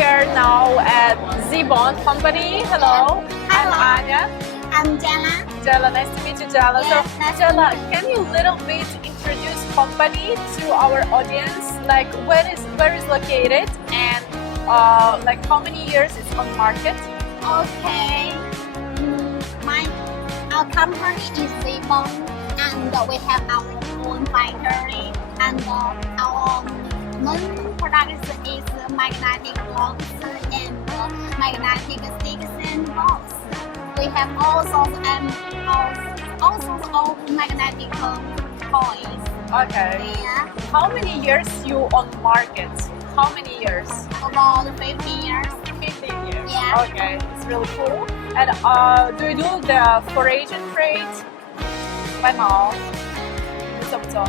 we are now at Zhibang company. Hello, I'm Hello. Anya. I'm Jana. Jella, nice to meet you, Jella. Yes, So, nice to Jella, meet you. can you little bit introduce company to our audience? Like, where is located and like how many years it's on market? Okay. Our company is Zhibang, and we have our own factory, and our main product is magnetic locks and magnetic sticks and bolts. We have all sorts of magnetic toys. Okay. Yeah, How many years you on market? How many years? about 15 years. 15 years. Yeah. Okay, it's really cool. And do you do the foreign trade? 外贸，你做不做？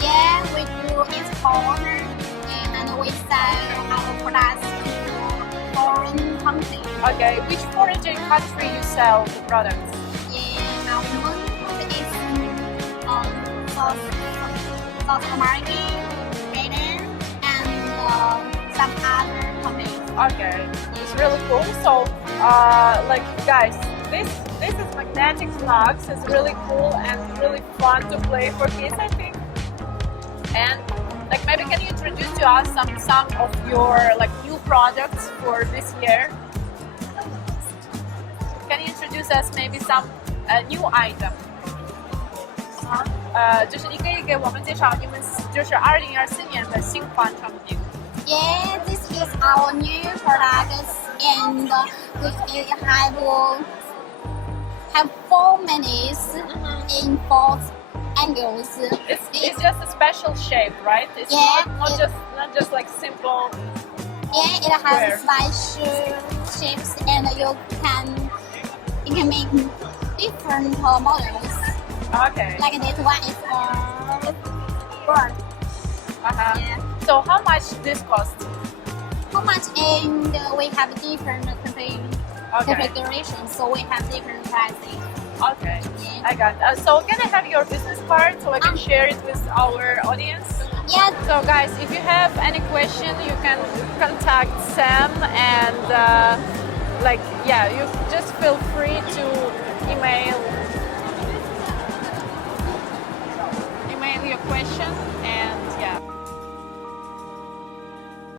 Yeah, we do export and we sell our products to foreign countries. Okay, which foreign country you sell the products? Yeah, our main is South America, Britain, and some other countries. Okay, it's really cool. So, like guys, this is magnetic locks. It's really cool and really fun to play for kids, I think. And like maybe can you introduce to us some of your like new products for this year? Can you introduce us maybe some new item? 就是你可以给我们介绍你们就是2024年的新款产品。 Yeah, this is our new products, and we have 4 menus in 4 angles. It's just a special shape, right? It's Yeah, not just like simple. Yeah, it has special shapes, and you can make different models. Okay. Like this one is bird. Yeah. So how much this cost? How much? And we have different Okay. configurations, so we have different pricing. Okay. Yeah. I got it. So can I have your business card so I can share it with our audience? Yeah. So guys, if you have any question, you can contact Sam and like yeah, you just feel free to email your question and